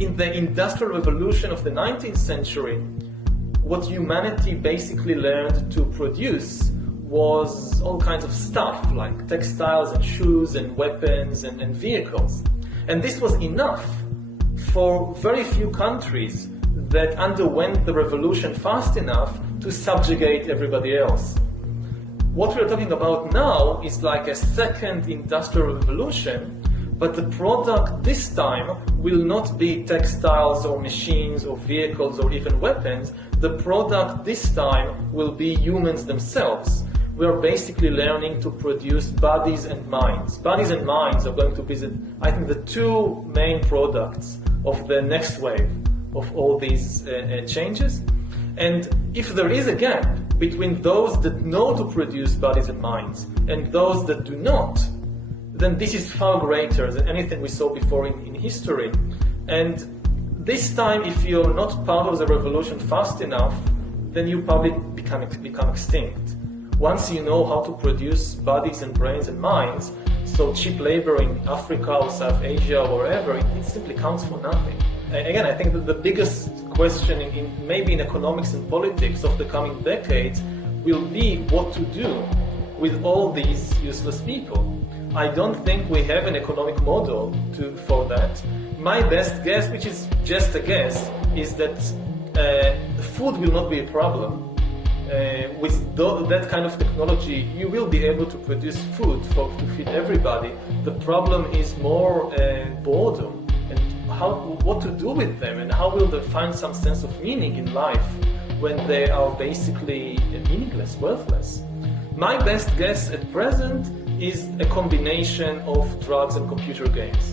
In the Industrial Revolution of the 19th century, what humanity basically learned to produce was all kinds of stuff, like textiles and shoes and weapons and vehicles. And this was enough for very few countries that underwent the revolution fast enough to subjugate everybody else. What we're talking about now is like a second industrial revolution, but the product this time will not be textiles or machines or vehicles or even weapons. The product this time will be humans themselves. We are basically learning to produce bodies and minds. Bodies and minds are going to be, I think, the two main products of the next wave of all these changes. And if there is a gap between those that know to produce bodies and minds and those that do not, then this is far greater than anything we saw before in history. And this time, if you're not part of the revolution fast enough, then you probably become extinct. Once you know how to produce bodies and brains and minds, so cheap labor in Africa or South Asia or wherever, it simply counts for nothing. And again, I think that the biggest question maybe in economics and politics of the coming decades will be what to do with all these useless people. I don't think we have an economic model for that. My best guess, which is just a guess, is that food will not be a problem. With that kind of technology, you will be able to produce food to feed everybody. The problem is more boredom and what to do with them, and how will they find some sense of meaning in life when they are basically meaningless, worthless. My best guess at present is a combination of drugs and computer games.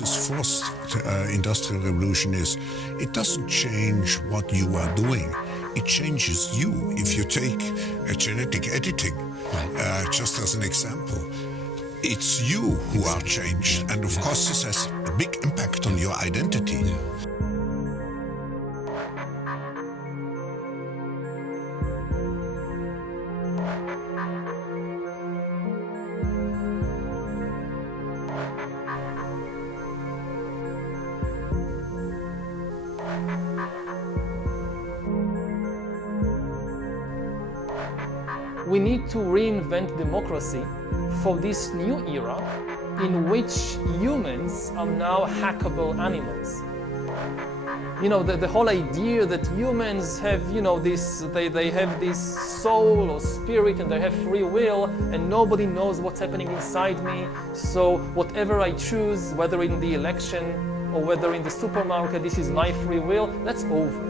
of this fourth industrial revolution is it doesn't change what you are doing. It changes you. If you take genetic editing, just as an example, it's you who are changed. And of course, this has a big impact on your identity. Yeah. We need to reinvent democracy for this new era in which humans are now hackable animals. You know, the whole idea that humans have, they have this soul or spirit and they have free will and nobody knows what's happening inside me. So whatever I choose, whether in the election or whether in the supermarket, this is my free will, that's over.